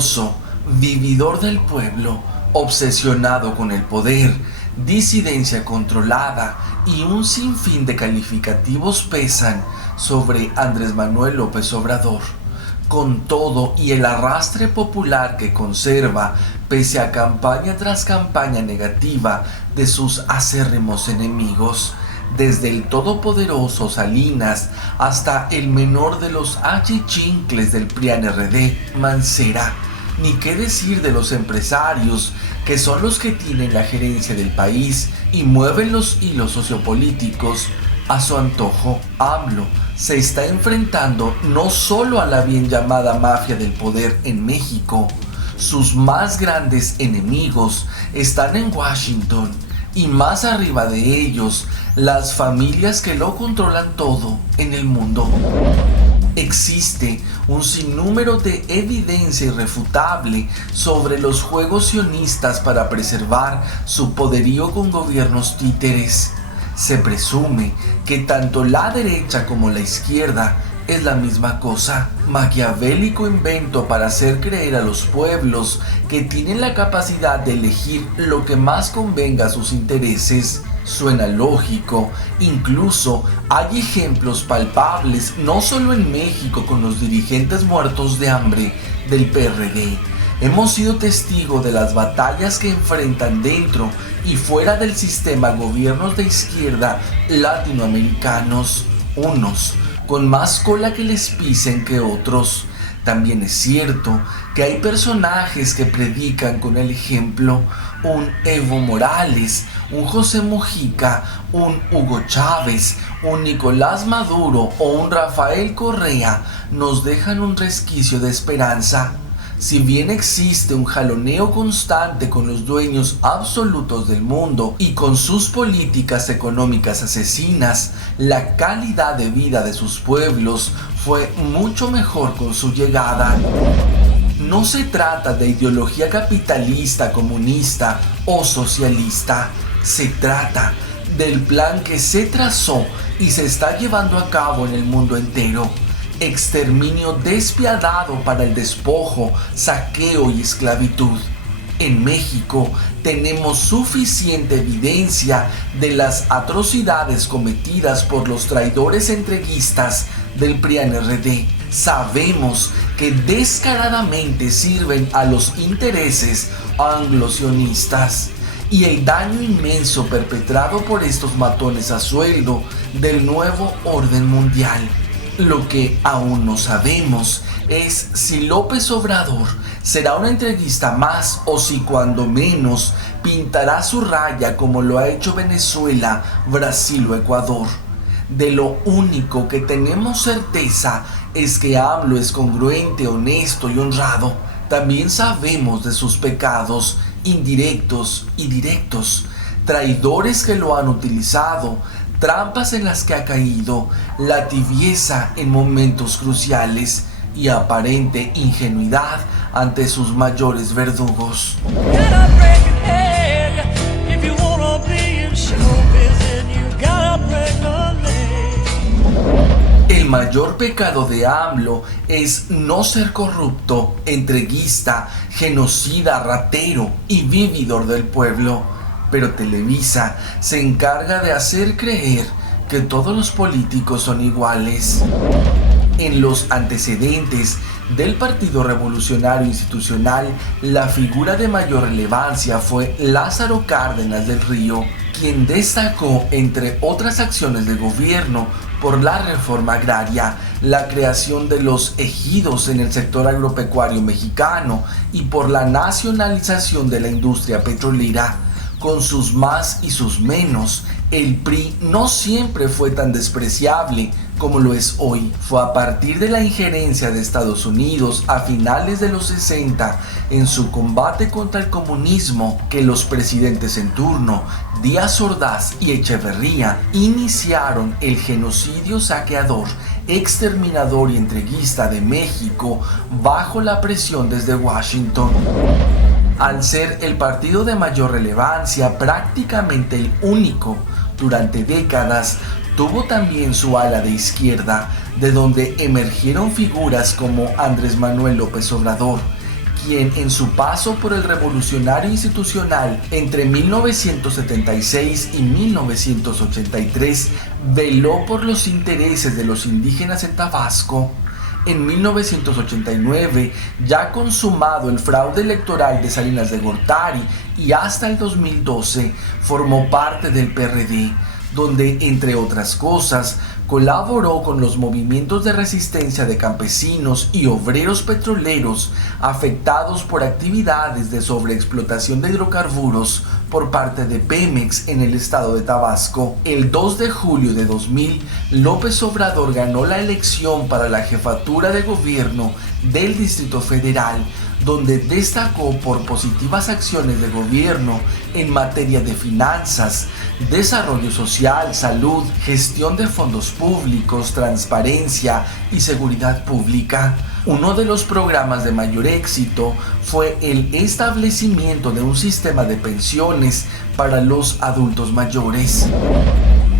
poderoso, vividor del pueblo, obsesionado con el poder, disidencia controlada y un sinfín de calificativos pesan sobre Andrés Manuel López Obrador. Con todo y el arrastre popular que conserva, pese a campaña tras campaña negativa de sus acérrimos enemigos, desde el todopoderoso Salinas hasta el menor de los achichincles del PRIAN-RD, Mancera. Ni qué decir de los empresarios, que son los que tienen la gerencia del país y mueven los hilos sociopolíticos a su antojo. AMLO se está enfrentando no solo a la bien llamada mafia del poder en México. Sus más grandes enemigos están en Washington y más arriba de ellos, las familias que lo controlan todo en el mundo. Existe un sinnúmero de evidencia irrefutable sobre los juegos sionistas para preservar su poderío con gobiernos títeres. Se presume que tanto la derecha como la izquierda es la misma cosa, maquiavélico invento para hacer creer a los pueblos que tienen la capacidad de elegir lo que más convenga a sus intereses. Suena lógico, incluso hay ejemplos palpables no solo en México con los dirigentes muertos de hambre del PRD. Hemos sido testigos de las batallas que enfrentan dentro y fuera del sistema gobiernos de izquierda latinoamericanos, unos con más cola que les pisen que otros. También es cierto que hay personajes que predican con el ejemplo. Un Evo Morales, un José Mujica, un Hugo Chávez, un Nicolás Maduro o un Rafael Correa nos dejan un resquicio de esperanza. Si bien existe un jaloneo constante con los dueños absolutos del mundo y con sus políticas económicas asesinas, la calidad de vida de sus pueblos fue mucho mejor con su llegada. No se trata de ideología capitalista, comunista o socialista. Se trata del plan que se trazó y se está llevando a cabo en el mundo entero. Exterminio despiadado para el despojo, saqueo y esclavitud. En México tenemos suficiente evidencia de las atrocidades cometidas por los traidores entreguistas del PRIAN-RD. Sabemos que descaradamente sirven a los intereses anglo-sionistas y el daño inmenso perpetrado por estos matones a sueldo del nuevo orden mundial. Lo que aún no sabemos es si López Obrador será una entreguista más o si cuando menos pintará su raya como lo ha hecho Venezuela, Brasil o Ecuador. De lo único que tenemos certeza es que AMLO es congruente, honesto y honrado. También sabemos de sus pecados indirectos y directos, traidores que lo han utilizado, trampas en las que ha caído, la tibieza en momentos cruciales y aparente ingenuidad ante sus mayores verdugos. El mayor pecado de AMLO es no ser corrupto, entreguista, genocida, ratero y vividor del pueblo. Pero Televisa se encarga de hacer creer que todos los políticos son iguales. En los antecedentes del Partido Revolucionario Institucional, la figura de mayor relevancia fue Lázaro Cárdenas del Río, quien destacó, entre otras acciones de gobierno, por la reforma agraria, la creación de los ejidos en el sector agropecuario mexicano y por la nacionalización de la industria petrolera. Con sus más y sus menos, el PRI no siempre fue tan despreciable como lo es hoy. Fue a partir de la injerencia de Estados Unidos a finales de los 60 en su combate contra el comunismo que los presidentes en turno, Díaz Ordaz y Echeverría, iniciaron el genocidio saqueador, exterminador y entreguista de México bajo la presión desde Washington. Al ser el partido de mayor relevancia, prácticamente el único durante décadas, tuvo también su ala de izquierda, de donde emergieron figuras como Andrés Manuel López Obrador, quien en su paso por el revolucionario institucional entre 1976 y 1983 veló por los intereses de los indígenas en Tabasco. En 1989, ya consumado el fraude electoral de Salinas de Gortari y hasta el 2012, formó parte del PRD, donde, entre otras cosas, colaboró con los movimientos de resistencia de campesinos y obreros petroleros afectados por actividades de sobreexplotación de hidrocarburos por parte de Pemex en el estado de Tabasco. El 2 de julio de 2000, López Obrador ganó la elección para la jefatura de gobierno del Distrito Federal, donde destacó por positivas acciones de gobierno en materia de finanzas, desarrollo social, salud, gestión de fondos públicos, transparencia y seguridad pública. Uno de los programas de mayor éxito fue el establecimiento de un sistema de pensiones para los adultos mayores.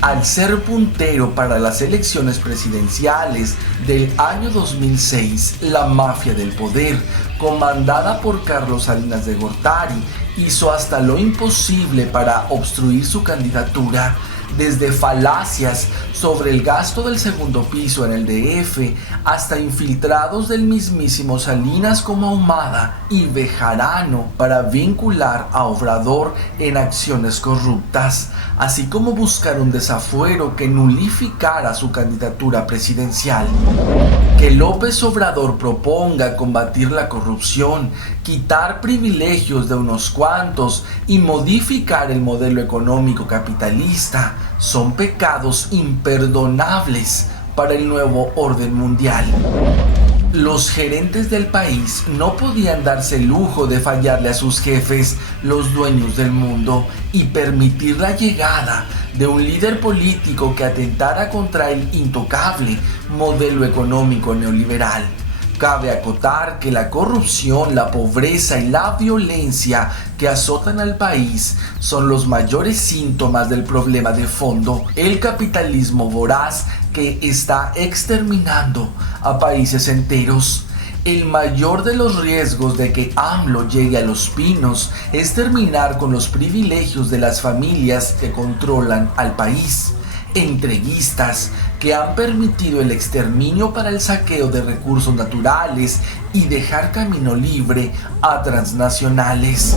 Al ser puntero para las elecciones presidenciales del año 2006, la mafia del poder, comandada por Carlos Salinas de Gortari, hizo hasta lo imposible para obstruir su candidatura, desde falacias sobre el gasto del segundo piso en el DF hasta infiltrados del mismísimo Salinas como Ahumada y Bejarano para vincular a Obrador en acciones corruptas, así como buscar un desafuero que nulificara su candidatura presidencial. Que López Obrador proponga combatir la corrupción, quitar privilegios de unos cuantos y modificar el modelo económico capitalista son pecados imperdonables para el nuevo orden mundial. Los gerentes del país no podían darse el lujo de fallarle a sus jefes, los dueños del mundo, y permitir la llegada de un líder político que atentara contra el intocable modelo económico neoliberal. Cabe acotar que la corrupción, la pobreza y la violencia que azotan al país son los mayores síntomas del problema de fondo, el capitalismo voraz que está exterminando a países enteros. El mayor de los riesgos de que AMLO llegue a Los Pinos es terminar con los privilegios de las familias que controlan al país. Entreguistas que han permitido el exterminio para el saqueo de recursos naturales y dejar camino libre a transnacionales.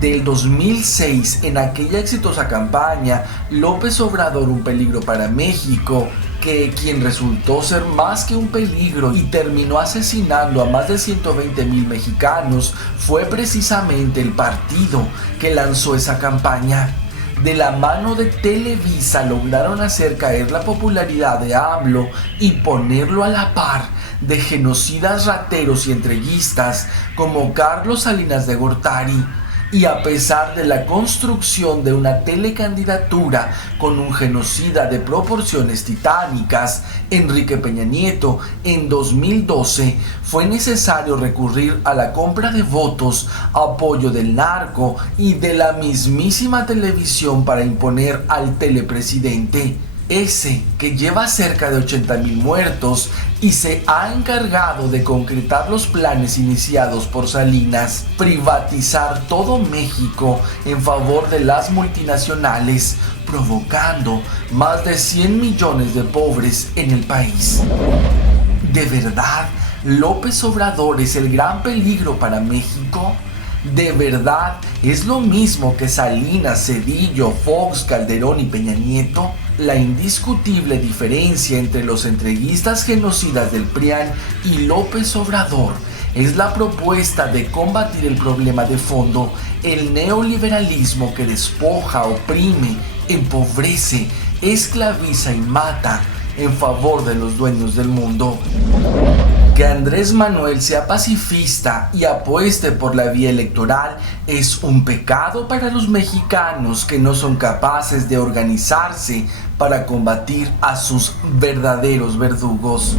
Del 2006, en aquella exitosa campaña, López Obrador, un peligro para México, que quien resultó ser más que un peligro y terminó asesinando a más de 120,000 mexicanos, fue precisamente el partido que lanzó esa campaña. De la mano de Televisa lograron hacer caer la popularidad de AMLO y ponerlo a la par de genocidas rateros y entreguistas como Carlos Salinas de Gortari. Y a pesar de la construcción de una telecandidatura con un genocida de proporciones titánicas, Enrique Peña Nieto, en 2012 fue necesario recurrir a la compra de votos, apoyo del narco y de la mismísima televisión para imponer al telepresidente. Ese que lleva cerca de 80,000 muertos y se ha encargado de concretar los planes iniciados por Salinas, privatizar todo México en favor de las multinacionales, provocando más de 100 millones de pobres en el país. ¿De verdad López Obrador es el gran peligro para México? ¿De verdad es lo mismo que Salinas, Zedillo, Fox, Calderón y Peña Nieto? La indiscutible diferencia entre los entreguistas genocidas del PRIAN y López Obrador es la propuesta de combatir el problema de fondo, el neoliberalismo que despoja, oprime, empobrece, esclaviza y mata en favor de los dueños del mundo. Que Andrés Manuel sea pacifista y apueste por la vía electoral es un pecado para los mexicanos que no son capaces de organizarse para combatir a sus verdaderos verdugos.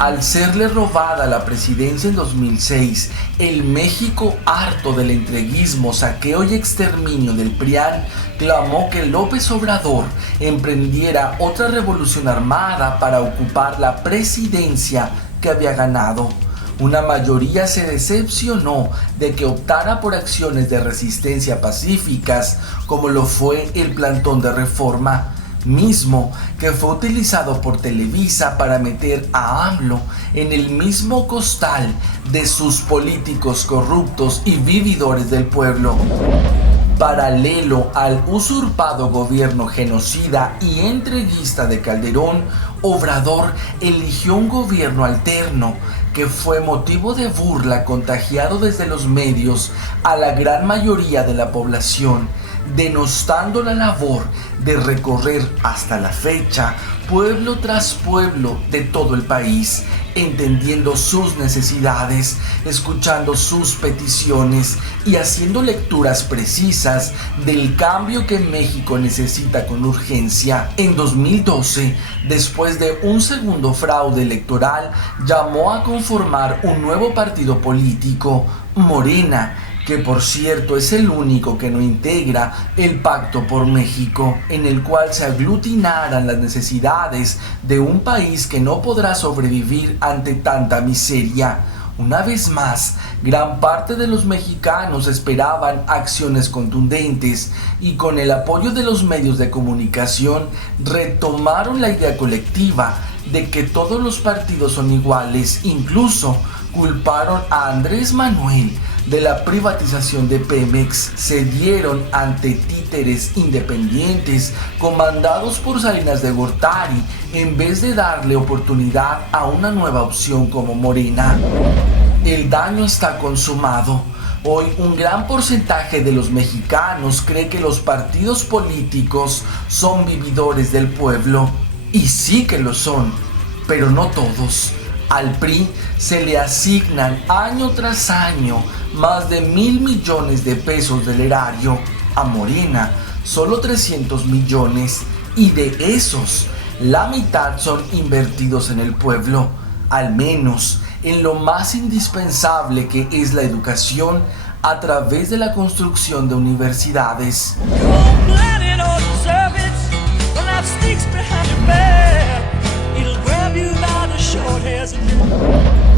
Al serle robada la presidencia en 2006, el México harto del entreguismo, saqueo y exterminio del PRIAN clamó que López Obrador emprendiera otra revolución armada para ocupar la presidencia que había ganado. Una mayoría se decepcionó de que optara por acciones de resistencia pacíficas, como lo fue el plantón de reforma, mismo que fue utilizado por Televisa para meter a AMLO en el mismo costal de sus políticos corruptos y vividores del pueblo. Paralelo al usurpado gobierno genocida y entreguista de Calderón, Obrador eligió un gobierno alterno que fue motivo de burla contagiado desde los medios a la gran mayoría de la población, denostando la labor de recorrer hasta la fecha pueblo tras pueblo de todo el país, entendiendo sus necesidades, escuchando sus peticiones y haciendo lecturas precisas del cambio que México necesita con urgencia. En 2012, después de un segundo fraude electoral, llamó a conformar un nuevo partido político, Morena, que por cierto es el único que no integra el Pacto por México, en el cual se aglutinaran las necesidades de un país que no podrá sobrevivir ante tanta miseria. Una vez más, gran parte de los mexicanos esperaban acciones contundentes y con el apoyo de los medios de comunicación retomaron la idea colectiva de que todos los partidos son iguales. Incluso culparon a Andrés Manuel de la privatización de Pemex, se dieron ante títeres independientes comandados por Salinas de Gortari en vez de darle oportunidad a una nueva opción como Morena. El daño está consumado. Hoy un gran porcentaje de los mexicanos cree que los partidos políticos son vividores del pueblo, y sí que lo son, pero no todos. Al PRI se le asignan año tras año más de 1,000 millones de pesos del erario. A Morena solo 300 millones, y de esos la mitad son invertidos en el pueblo, al menos en lo más indispensable que es la educación a través de la construcción de universidades.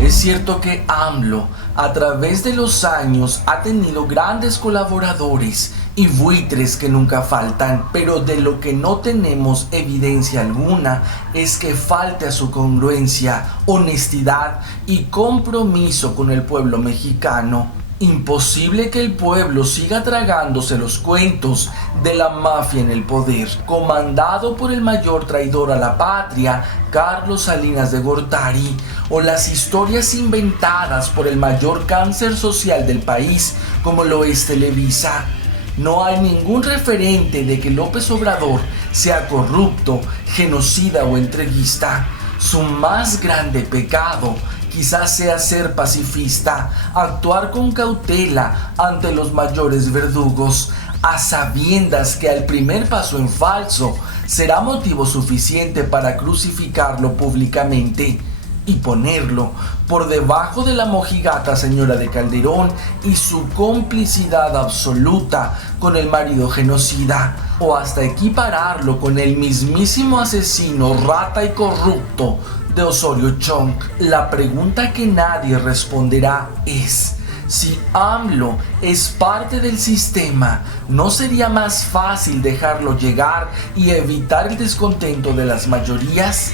Es cierto que AMLO a través de los años ha tenido grandes colaboradores y buitres que nunca faltan, pero de lo que no tenemos evidencia alguna es que falte a su congruencia, honestidad y compromiso con el pueblo mexicano. Imposible que el pueblo siga tragándose los cuentos de la mafia en el poder, comandado por el mayor traidor a la patria, Carlos Salinas de Gortari, o las historias inventadas por el mayor cáncer social del país, como lo es Televisa. No hay ningún referente de que López Obrador sea corrupto, genocida o entreguista. Su más grande pecado quizás sea ser pacifista, actuar con cautela ante los mayores verdugos, a sabiendas que al primer paso en falso será motivo suficiente para crucificarlo públicamente y ponerlo por debajo de la mojigata señora de Calderón y su complicidad absoluta con el marido genocida, o hasta equipararlo con el mismísimo asesino, rata y corrupto de Osorio Chong. La pregunta que nadie responderá es: si AMLO es parte del sistema, ¿no sería más fácil dejarlo llegar y evitar el descontento de las mayorías?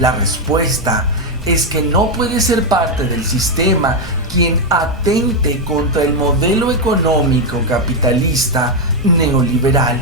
La respuesta es que no puede ser parte del sistema quien atente contra el modelo económico capitalista neoliberal.